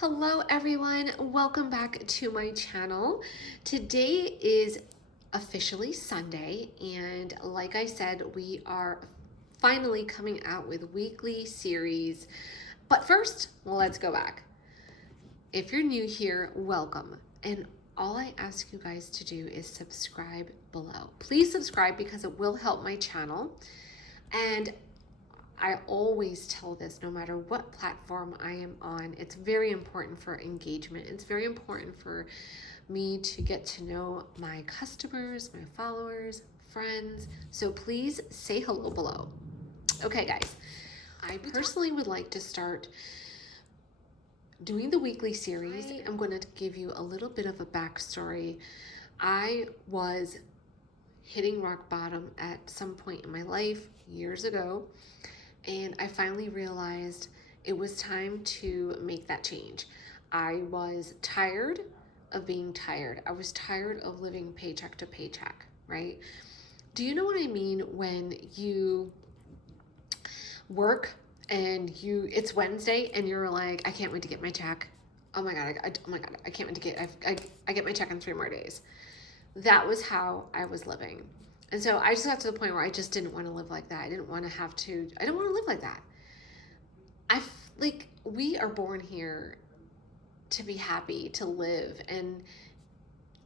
Hello everyone, welcome back to my channel. Today is officially Sunday, and like I said, we are finally coming out with weekly series. But first, let's go back. If you're new here, welcome. And all I ask you guys to do is subscribe below. Please subscribe because it will help my channel. And I always tell this no matter what platform I am on, it's very important for engagement. It's very important for me to get to know my customers, my followers, friends. So please say hello below. Okay, guys, I personally would like to start doing the weekly series. I'm going to give you a little bit of a backstory. I was hitting rock bottom at some point in my life years ago. And I finally realized it was time to make that change. I was tired of being tired. I was tired of living paycheck to paycheck, right? Do you know what I mean when you work and it's Wednesday and you're like, I can't wait to get my check. Oh my God, I can't wait to get my check in 3 more days. That was how I was living. And so I just got to the point where I just didn't want to live like that. I didn't want to live like that. We are born here to be happy, to live. And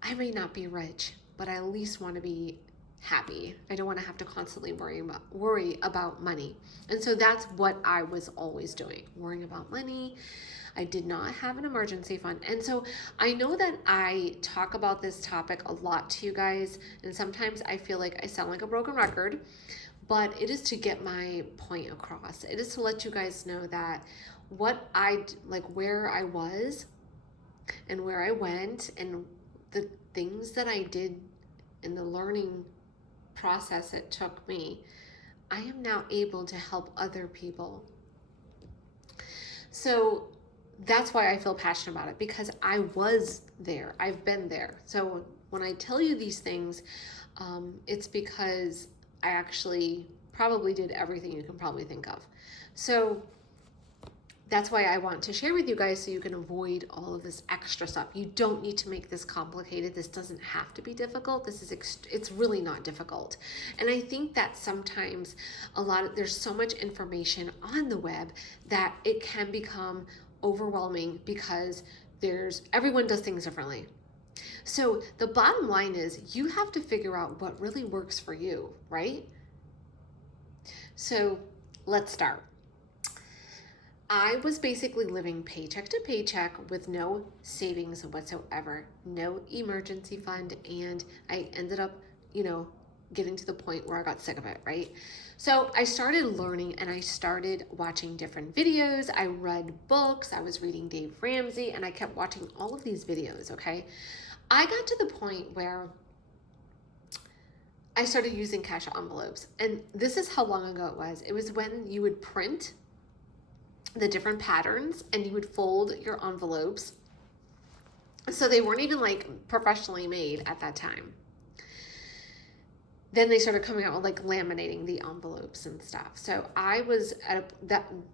I may not be rich, but I at least want to be happy. I don't want to have to constantly worry about money. And so that's what I was always doing, worrying about money. I did not have an emergency fund. And so I know that I talk about this topic a lot to you guys, and sometimes I feel like I sound like a broken record, but it is to get my point across. It is to let you guys know that where I was and where I went and the things that I did in the learning process it took me, I am now able to help other people. So that's why I feel passionate about it, because I was there. I've been there. So when I tell you these things, it's because I actually probably did everything you can probably think of. So that's why I want to share with you guys so you can avoid all of this extra stuff. You don't need to make this complicated. This doesn't have to be difficult. It's really not difficult. And I think that sometimes there's so much information on the web that it can become overwhelming because everyone does things differently. So the bottom line is you have to figure out what really works for you, right? So let's start. I was basically living paycheck to paycheck with no savings whatsoever, no emergency fund, and I ended up, getting to the point where I got sick of it, right? So I started learning and I started watching different videos. I read books, I was reading Dave Ramsey, and I kept watching all of these videos, okay? I got to the point where I started using cash envelopes, and this is how long ago it was. It was when you would print the different patterns and you would fold your envelopes. So they weren't even like professionally made at that time. Then they started coming out with like laminating the envelopes and stuff. So I was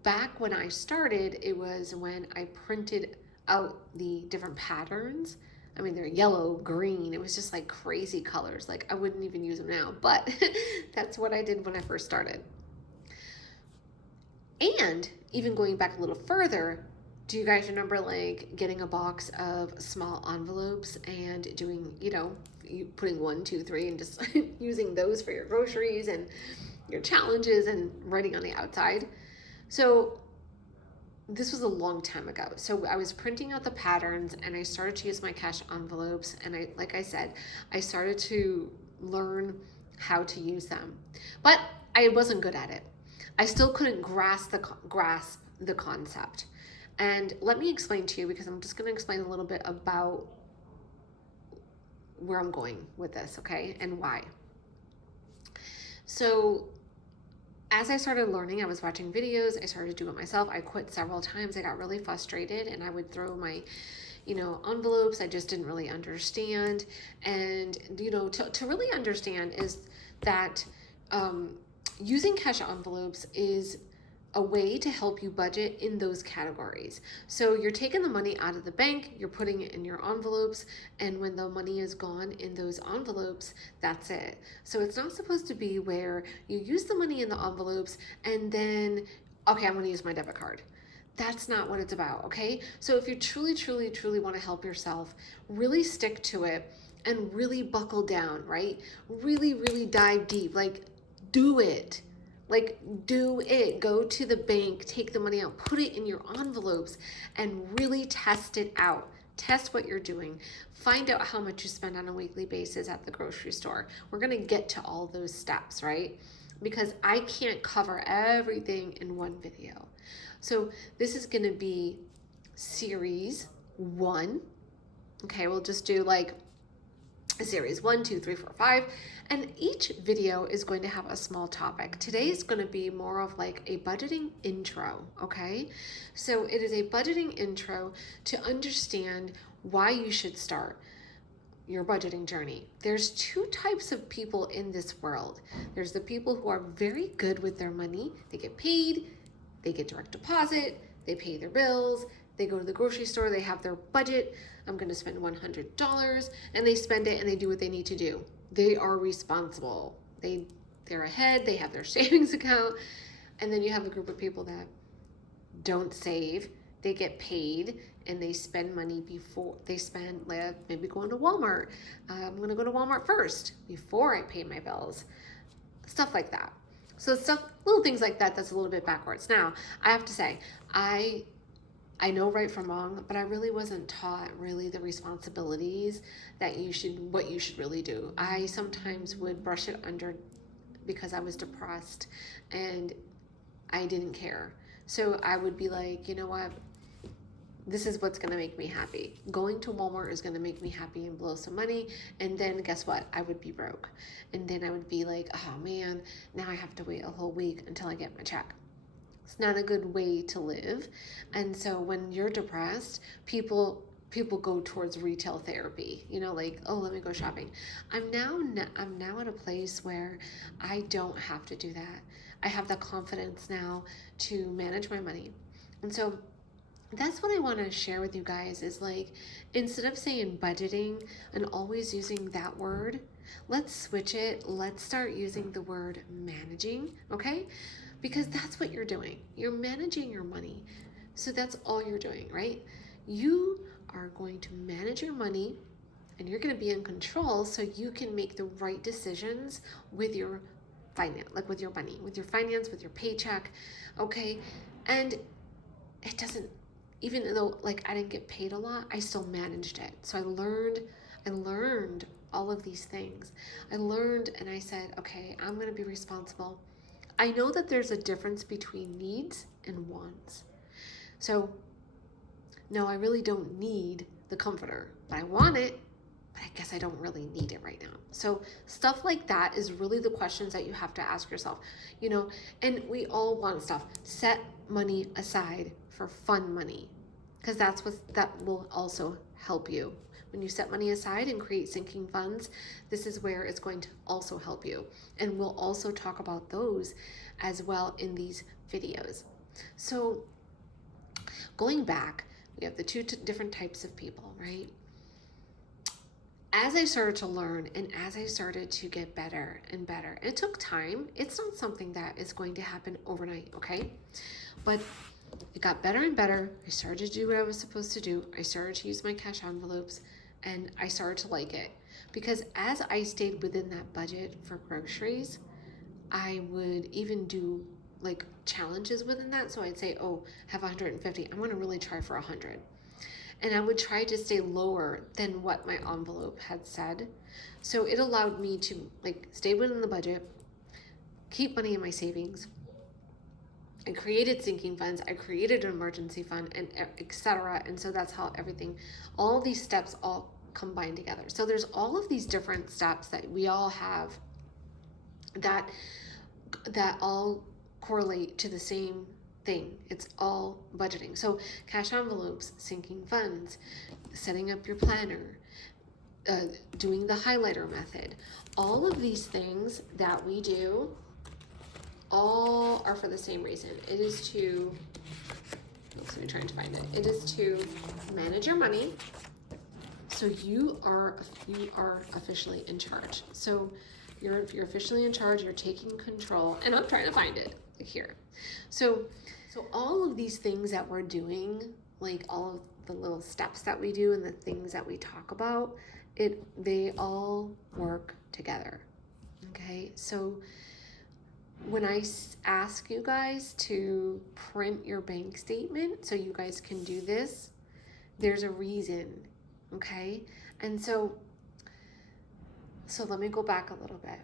back when I started, it was when I printed out the different patterns. I mean, they're yellow, green. It was just like crazy colors. Like I wouldn't even use them now, but that's what I did when I first started. And even going back a little further, do you guys remember like getting a box of small envelopes and doing, you putting 1, 2, 3 and just using those for your groceries and your challenges and writing on the outside? So this was a long time ago. So I was printing out the patterns and I started to use my cash envelopes. And like I said, I started to learn how to use them, but I wasn't good at it. I still couldn't grasp the concept. And let me explain to you, because I'm just going to explain a little bit about where I'm going with this, okay, and why. So as I started learning, I was watching videos, I started to do it myself. I quit several times. I got really frustrated and I would throw my envelopes I just didn't really understand. And to really understand is that using cash envelopes is a way to help you budget in those categories. So you're taking the money out of the bank, you're putting it in your envelopes, and when the money is gone in those envelopes, that's it. So it's not supposed to be where you use the money in the envelopes and then, okay, I'm going to use my debit card. That's not what it's about, okay? So if you truly, truly, truly want to help yourself, really stick to it and really buckle down, right? Really, really dive deep. Like, do it. Like, do it. Go to the bank, take the money out, put it in your envelopes, and really test it out. Test what you're doing. Find out how much you spend on a weekly basis at the grocery store. We're going to get to all those steps, right? Because I can't cover everything in one video. So this is going to be series 1. Okay, we'll just do like a series 1, 2, 3, 4, 5. And each video is going to have a small topic. Today is going to be more of like a budgeting intro, okay? So it is a budgeting intro to understand why you should start your budgeting journey. There's 2 types of people in this world. There's the people who are very good with their money. They get paid, they get direct deposit, they pay their bills, they go to the grocery store, they have their budget. I'm going to spend $100, and they spend it and they do what they need to do. They are responsible. They're ahead, they have their savings account. And then you have a group of people that don't save, they get paid, and they spend money before they spend, like maybe going to Walmart. I'm going to go to Walmart first before I pay my bills. Stuff like that. So little things like that, that's a little bit backwards. Now, I have to say, I know right from wrong, but I really wasn't taught really the responsibilities that what you should really do. I sometimes would brush it under because I was depressed and I didn't care. So I would be like, you know what? This is what's going to make me happy. Going to Walmart is going to make me happy and blow some money. And then guess what? I would be broke. And then I would be like, oh man, now I have to wait a whole week until I get my check. It's not a good way to live. And so when you're depressed, people go towards retail therapy, like, oh, let me go shopping. I'm now at a place where I don't have to do that. I have the confidence now to manage my money. And so that's what I want to share with you guys is like, instead of saying budgeting and always using that word, let's switch it. Let's start using the word managing, okay? Because that's what you're doing. You're managing your money. So that's all you're doing, right? You are going to manage your money and you're going to be in control so you can make the right decisions with your finance, like with your money, with your finance, with your paycheck, okay? And it doesn't, even though like I didn't get paid a lot, I still managed it. So I learned all of these things. I learned and I said, okay, I'm going to be responsible. I know that there's a difference between needs and wants. So no, I really don't need the comforter, but I want it, but I guess I don't really need it right now. So stuff like that is really the questions that you have to ask yourself, and we all want stuff. Set money aside for fun money, because that will also help you. When you set money aside and create sinking funds, this is where it's going to also help you. And we'll also talk about those as well in these videos. So going back, we have the 2 different types of people, right? As I started to learn and as I started to get better and better, it took time. It's not something that is going to happen overnight, okay? But it got better and better. I started to do what I was supposed to do. I started to use my cash envelopes and I started to like it. Because as I stayed within that budget for groceries, I would even do like challenges within that. So I'd say, oh, have 150. I'm going to really try for 100. And I would try to stay lower than what my envelope had said. So it allowed me to like stay within the budget, keep money in my savings. I created sinking funds, I created an emergency fund, and etc. And so that's how all these steps all combine together. So there's all of these different steps that we all have that all correlate to the same thing. It's all budgeting. So cash envelopes, sinking funds, setting up your planner, doing the highlighter method, all of these things that we do all are for the same reason. It is to, oops, I'm trying to find it. It is to manage your money. So you are officially in charge. So you're officially in charge, you're taking control, and I'm trying to find it here. So all of these things that we're doing, like all of the little steps that we do and the things that we talk about, they all work together. Okay? So when I ask you guys to print your bank statement so you guys can do this, there's a reason, okay? And so let me go back a little bit.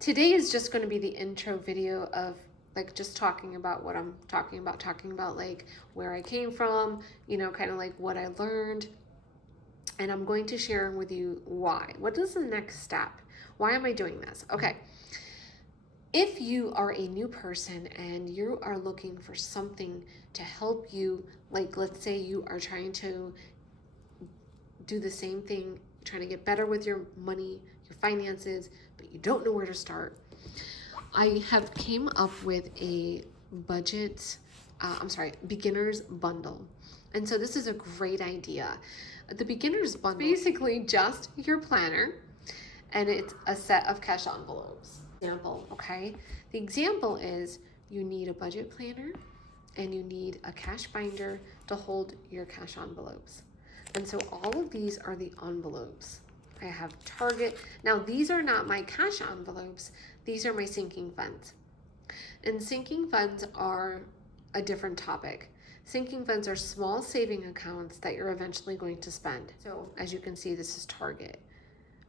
Today is just going to be the intro video of like just talking about what I'm talking about like where I came from, you know, kind of like what I learned. And I'm going to share with you why. What is the next step? Why am I doing this? Okay. If you are a new person and you are looking for something to help you, like let's say you are trying to do the same thing, trying to get better with your money, your finances, but you don't know where to start, I have came up with a beginner's bundle. And so this is a great idea. The beginner's bundle, basically just your planner, and it's a set of cash envelopes. Example, okay? The example is you need a budget planner and you need a cash binder to hold your cash envelopes. And so all of these are the envelopes. I have Target. Now these are not my cash envelopes. These are my sinking funds. And sinking funds are a different topic. Sinking funds are small saving accounts that you're eventually going to spend. So as you can see, this is Target.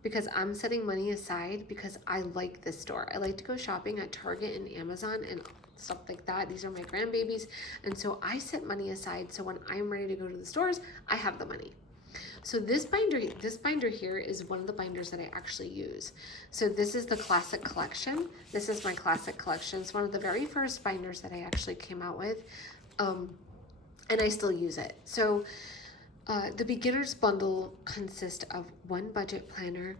Because I'm setting money aside because I like this store. I like to go shopping at Target and Amazon and stuff like that. These are my grandbabies. And so I set money aside so when I'm ready to go to the stores, I have the money. So this binder here is one of the binders that I actually use. So this is the Classic Collection. This is my Classic Collection. It's one of the very first binders that I actually came out with. And I still use it. So the beginner's bundle consists of one budget planner,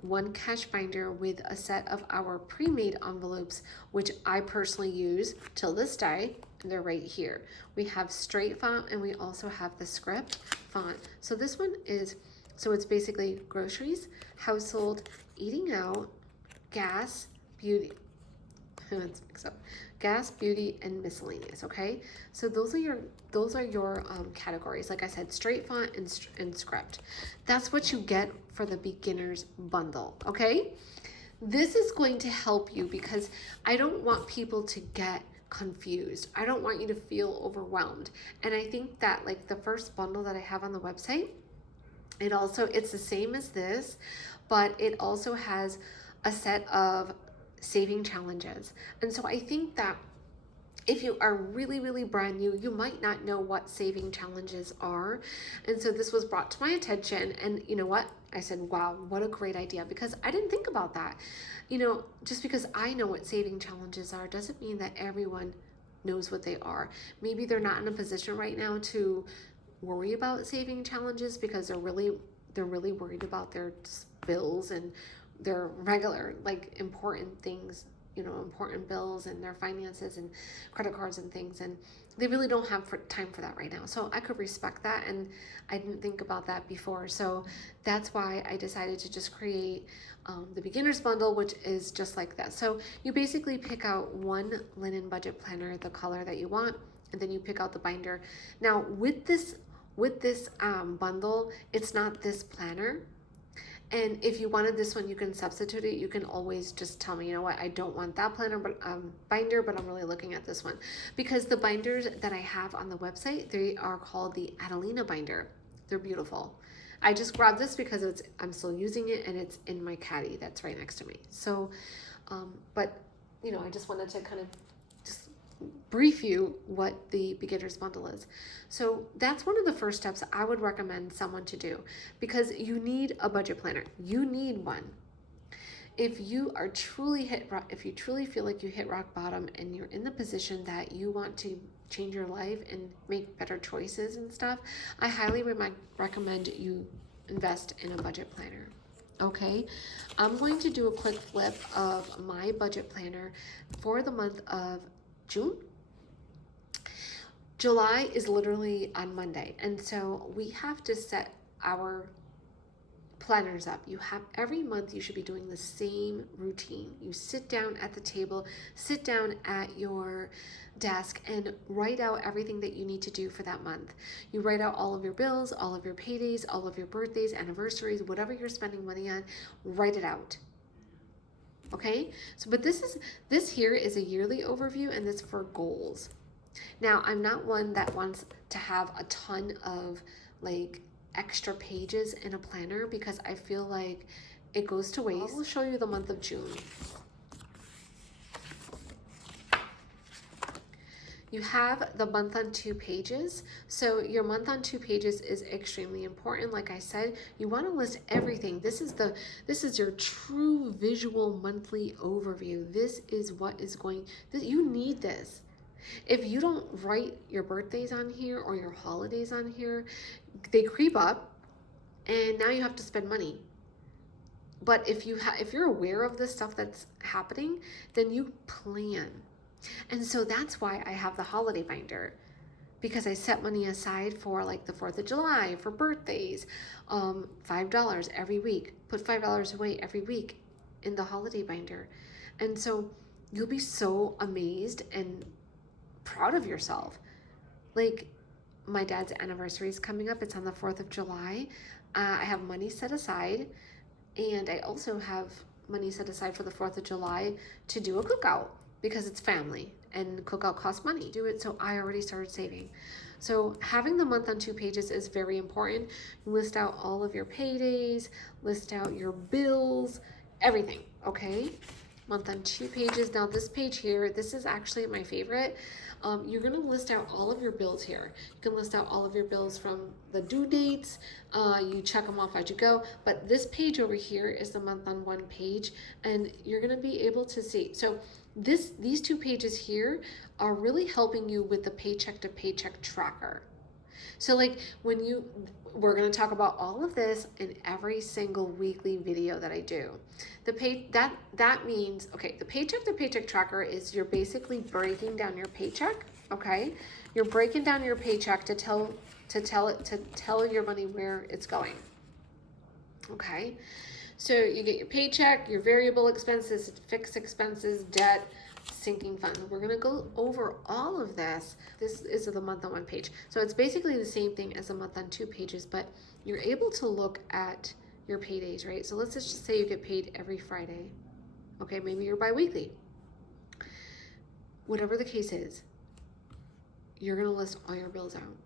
one cash binder with a set of our pre-made envelopes, which I personally use till this day. They're right here. We have straight font and we also have the script font. So this one is, so it's basically groceries, household, eating out, gas, beauty. Let's mix up. Gas, beauty, and miscellaneous. Okay, so those are your categories. Like I said, straight font and script. That's what you get for the beginner's bundle. Okay, this is going to help you because I don't want people to get confused. I don't want you to feel overwhelmed. And I think that like the first bundle that I have on the website, it's the same as this, but it also has a set of saving challenges. And so I think that if you are really, really brand new, you might not know what saving challenges are. And so this was brought to my attention, and you know what? I said, wow, what a great idea, because I didn't think about that. You know, just because I know what saving challenges are doesn't mean that everyone knows what they are. Maybe they're not in a position right now to worry about saving challenges because they're really worried about their bills and their regular, like, important things, you know, important bills and their finances and credit cards and things, and they really don't have time for that right now. So I could respect that, and I didn't think about that before. So that's why I decided to just create the beginner's bundle, which is just like that. So you basically pick out one linen budget planner, the color that you want, and then you pick out the binder. Now with this bundle, it's not this planner. And if you wanted this one, you can substitute it. You can always just tell me, you know what, I don't want that planner, but binder, but I'm really looking at this one. Because the binders that I have on the website, they are called the Adelina binder. They're beautiful. I just grabbed this because I'm still using it, and it's in my caddy that's right next to me. So, but you know, I just wanted to kind of just brief you what the beginner's bundle is. So that's one of the first steps I would recommend someone to do, because you need a budget planner. You need one. If you truly feel like you hit rock bottom and you're in the position that you want to change your life and make better choices and stuff, I highly recommend you invest in a budget planner. Okay, I'm going to do a quick flip of my budget planner for the month of June. July is literally on Monday, and so we have to set our planners up. You have every month you should be doing the same routine. You sit down at the table, sit down at your desk and write out everything that you need to do for that month. You write out all of your bills, all of your paydays, all of your birthdays, anniversaries, whatever you're spending money on, write it out. Okay? So but this here is a yearly overview and this for goals. Now, I'm not one that wants to have a ton of like extra pages in a planner because I feel like it goes to waste. I'll show you the month of June. You have the month on 2 pages. So your month on 2 pages is extremely important. Like I said, you want to list everything. This is your true visual monthly overview. This is what is going, you need this. If you don't write your birthdays on here or your holidays on here, they creep up and now you have to spend money. But if you're aware of the stuff that's happening, then you plan. And so that's why I have the holiday binder, because I set money aside for like the 4th of July, for birthdays, $5 every week. Put $5 away every week in the holiday binder. And so you'll be so amazed and proud of yourself. Like my dad's anniversary is coming up. It's on the 4th of July. I have money set aside, and I also have money set aside for the 4th of July to do a cookout because it's family and cookout costs money. Do it, so I already started saving. So having the month on 2 pages is very important. List out all of your paydays, list out your bills, everything, okay? Month on 2 pages. Now this page here, this is actually my favorite. You're gonna list out all of your bills here. You can list out all of your bills from the due dates. You check them off as you go. But this page over here is the month on 1 page, and you're gonna be able to see. So these 2 pages here are really helping you with the paycheck to paycheck tracker. So like we're going to talk about all of this in every single weekly video that I do. That means, okay, the paycheck to paycheck tracker is you're basically breaking down your paycheck, okay? You're breaking down your paycheck to tell your money where it's going. Okay? So you get your paycheck, your variable expenses, fixed expenses, debt, sinking fund. We're going to go over all of this. This is the month on 1 page. So it's basically the same thing as a month on 2 pages, but you're able to look at your paydays, right? So let's just say you get paid every Friday. Okay, maybe you're bi-weekly. Whatever the case is, you're going to list all your bills out.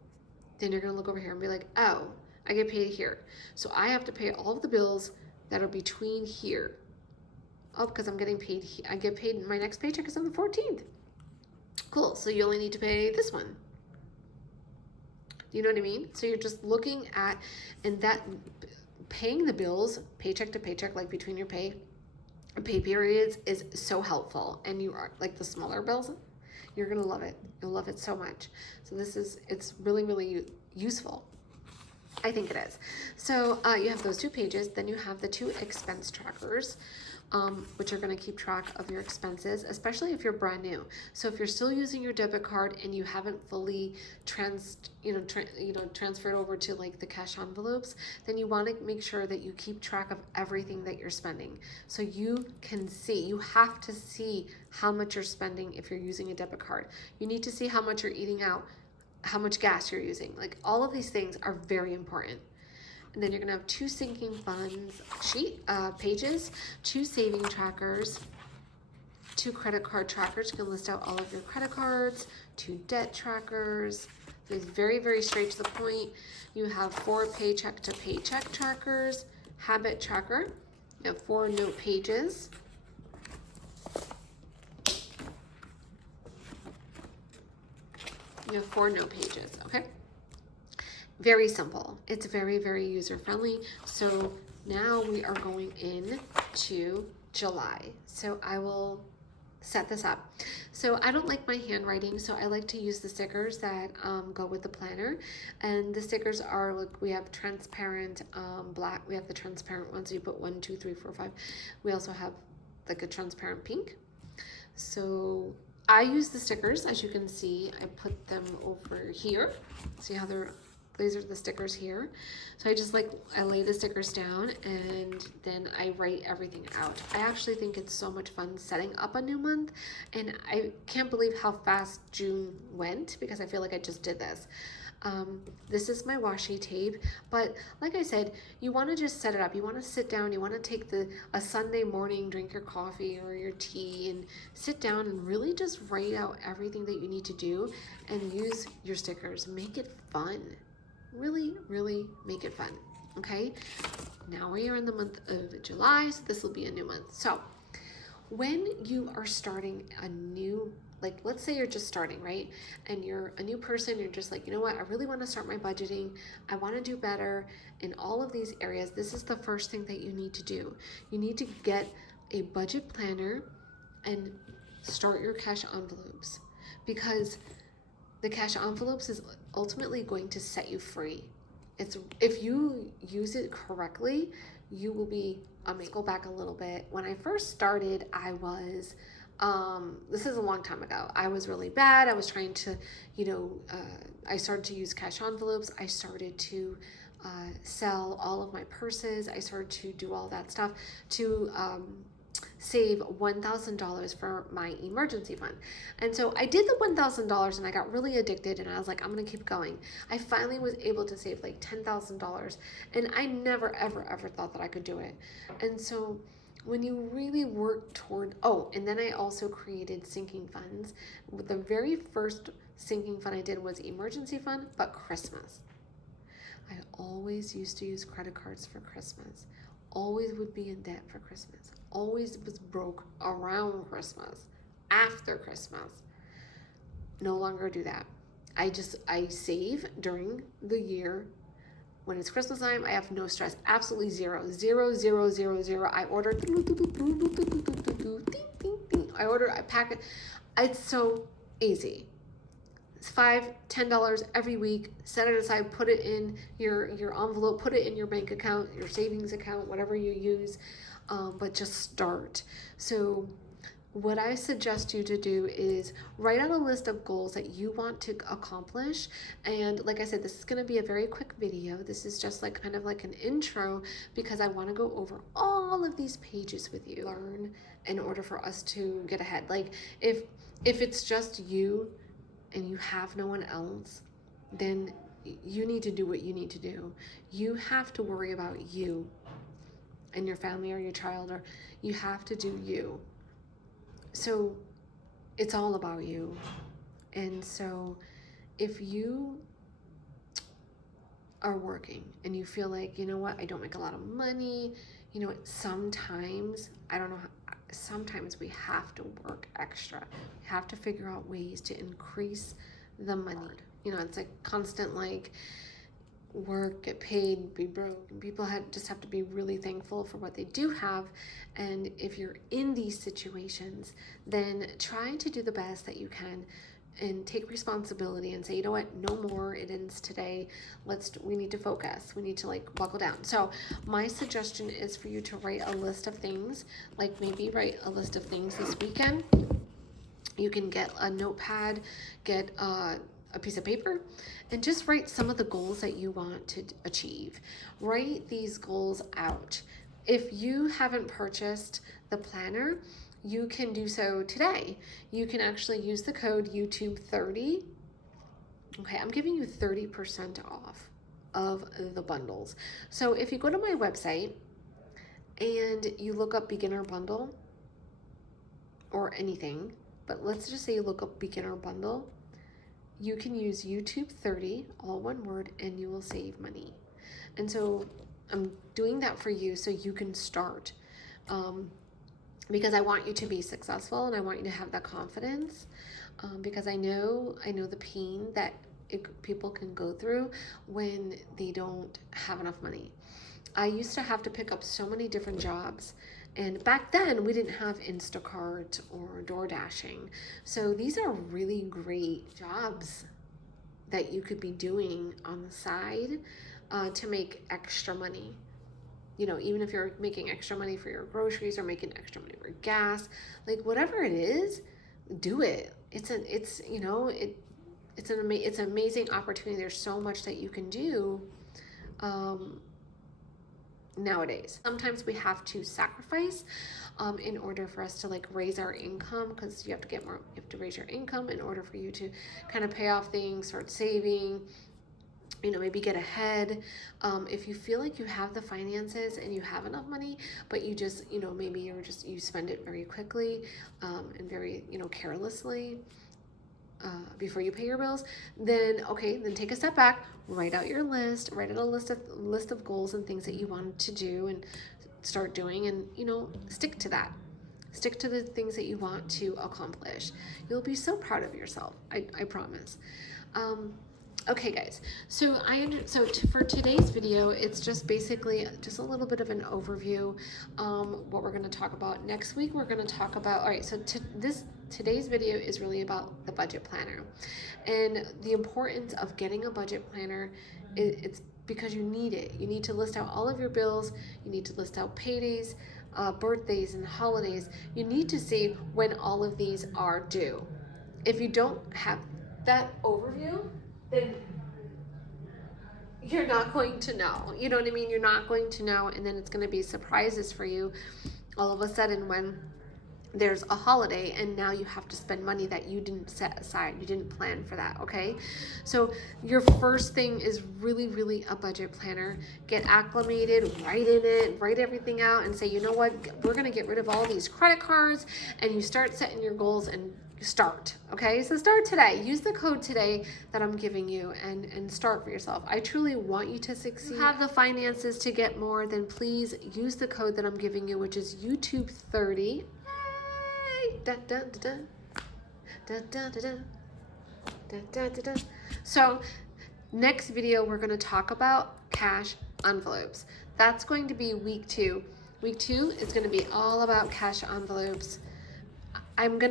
Then you're going to look over here and be like, oh, I get paid here. So I have to pay all of the bills that are between here. Oh, because I'm getting paid. I get paid. My next paycheck is on the 14th. Cool. So you only need to pay this one. You know what I mean? So you're just looking at, and that paying the bills paycheck to paycheck, like between your pay periods, is so helpful. And you are like the smaller bills, you're gonna love it. You'll love it so much. So it's really, really useful. I think it is. So you have those 2 pages. Then you have the 2 expense trackers, which are going to keep track of your expenses, especially if you're brand new. So if you're still using your debit card and you haven't fully transferred over to like the cash envelopes, then you want to make sure that you keep track of everything that you're spending. So you can see, you have to see how much you're spending if you're using a debit card. You need to see how much you're eating out, how much gas you're using. Like all of these things are very important. And then you're gonna have 2 sinking funds pages, 2 saving trackers, 2 credit card trackers. You can list out all of your credit cards, 2 debt trackers. So it's very, very straight to the point. You have 4 paycheck to paycheck trackers, habit tracker. You have 4 note pages. You have 4 note pages, okay? Very simple. It's very, very user-friendly. So now we are going in to July. So I will set this up. So I don't like my handwriting, so I like to use the stickers that go with the planner. And the stickers are like, we have transparent black, we have the transparent ones, you put 1, 2, 3, 4, 5. We also have like a transparent pink. So I use the stickers, as you can see. I put them over here. See how these are the stickers here. So I lay the stickers down and then I write everything out. I actually think it's so much fun setting up a new month, and I can't believe how fast June went because I feel like I just did this. This is my washi tape, but like I said, you want to just set it up. You want to sit down, you want to take a Sunday morning, drink your coffee or your tea and sit down and really just write out everything that you need to do and use your stickers. Make it fun. Really, really make it fun. Okay, now we are in the month of July, so this will be a new month. So when you are starting a new, like let's say you're just starting, right? And you're a new person, you're just like, you know what, I really want to start my budgeting. I want to do better in all of these areas. This is the first thing that you need to do. You need to get a budget planner and start your cash envelopes, because the cash envelopes is ultimately going to set you free. It's, if you use it correctly, you will be amazing. Let's go back a little bit. When I first started, I was this is a long time ago. I was really bad. I was trying to, I started to use cash envelopes. I started to sell all of my purses. I started to do all that stuff to save $1,000 for my emergency fund. And so I did the $1,000 and I got really addicted and I was like, I'm going to keep going. I finally was able to save like $10,000 and I never, ever, ever thought that I could do it. And so when you really work toward, and then I also created sinking funds. The very first sinking fund I did was emergency fund, but Christmas. I always used to use credit cards for Christmas. Always would be in debt for Christmas. Always was broke around Christmas. After Christmas. No longer do that. I save during the year. When it's Christmas time, I have no stress. Absolutely zero. Zero, zero, zero, zero. I order. I pack it. It's so easy. It's $5, $10 every week. Set it aside. Put it in your envelope. Put it in your bank account, your savings account, whatever you use. But just start. So what I suggest you to do is write out a list of goals that you want to accomplish. And like I said, this is going to be a very quick video. This is just like kind of like an intro because I want to go over all of these pages with you. Learn in order for us to get ahead. Like if it's just you and you have no one else, then you need to do what you need to do. You have to worry about you and your family or your child, or you have to do you. So it's all about you. And so if you are working and you feel like, you know what, I don't make a lot of money, you know what, sometimes, sometimes we have to work extra. We have to figure out ways to increase the money. It's like constant like work, get paid, be broke, and people just have to be really thankful for what they do have. And if you're in these situations, then try to do the best that you can and take responsibility and say, you know what, no more, it ends today. We need to focus. We need to like buckle down. So my suggestion is for you to write a list of things, like maybe write a list of things this weekend. You can get a notepad, get a piece of paper, and just write some of the goals that you want to achieve. Write these goals out. If you haven't purchased the planner, you can do so today. You can actually use the code YouTube30. Okay, I'm giving you 30% off of the bundles. So if you go to my website and you look up beginner bundle or anything, but let's just say you look up beginner bundle, you can use YouTube 30, all one word, and you will save money. And so I'm doing that for you so you can start, because I want you to be successful and I want you to have that confidence, because I know the pain that people can go through when they don't have enough money. I used to have to pick up so many different jobs, And back then we didn't have Instacart or door dashing. So these are really great jobs that you could be doing on the side to make extra money. You know, even if you're making extra money for your groceries or making extra money for gas, like whatever it is, do it. It's an amazing opportunity. There's so much that you can do nowadays. Sometimes we have to sacrifice in order for us to like raise our income, because you have to raise your income in order for you to kind of pay off things, start saving, you know, maybe get ahead. If you feel like you have the finances and you have enough money, but you just, you know, maybe you spend it very quickly and very, you know, carelessly before you pay your bills, then take a step back, write out a list of goals and things that you want to do and start doing, and, you know, stick to that. Stick to the things that you want to accomplish. You'll be so proud of yourself. I promise. Okay, guys, so for today's video, it's just basically just a little bit of an overview, what we're going to talk about. Next week, we're going to talk about, all right, so today's video is really about the budget planner, and the importance of getting a budget planner. It's because you need it. You need to list out all of your bills. You need to list out paydays, birthdays, and holidays. You need to see when all of these are due. If you don't have that overview, then you're not going to know. You know what I mean? You're not going to know, and then it's going to be surprises for you all of a sudden when there's a holiday and now you have to spend money that you didn't set aside. You didn't plan for that, okay? So your first thing is really, really a budget planner. Get acclimated, write in it, write everything out and say, you know what, we're going to get rid of all these credit cards, and you start setting your goals and start. Okay, so start today. Use the code today that I'm giving you and start for yourself. I truly want you to succeed. If you have the finances to get more, then please use the code that I'm giving you, which is YouTube30. Da, da, da, da. Da, da, da, da. Da, da, da, da. So next video, we're going to talk about cash envelopes. That's going to be week 2. Week 2 is going to be all about cash envelopes. I think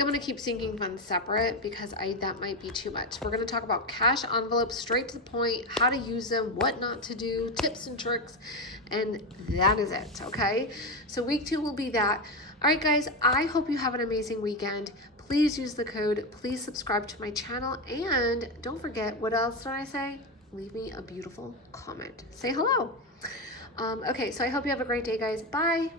I'm gonna keep sinking funds separate because that might be too much. We're gonna talk about cash envelopes, straight to the point, how to use them, what not to do, tips and tricks, and that is it, okay? So week 2 will be that. All right, guys, I hope you have an amazing weekend. Please use the code, please subscribe to my channel, and don't forget, what else did I say? Leave me a beautiful comment. Say hello. Okay, so I hope you have a great day, guys. Bye.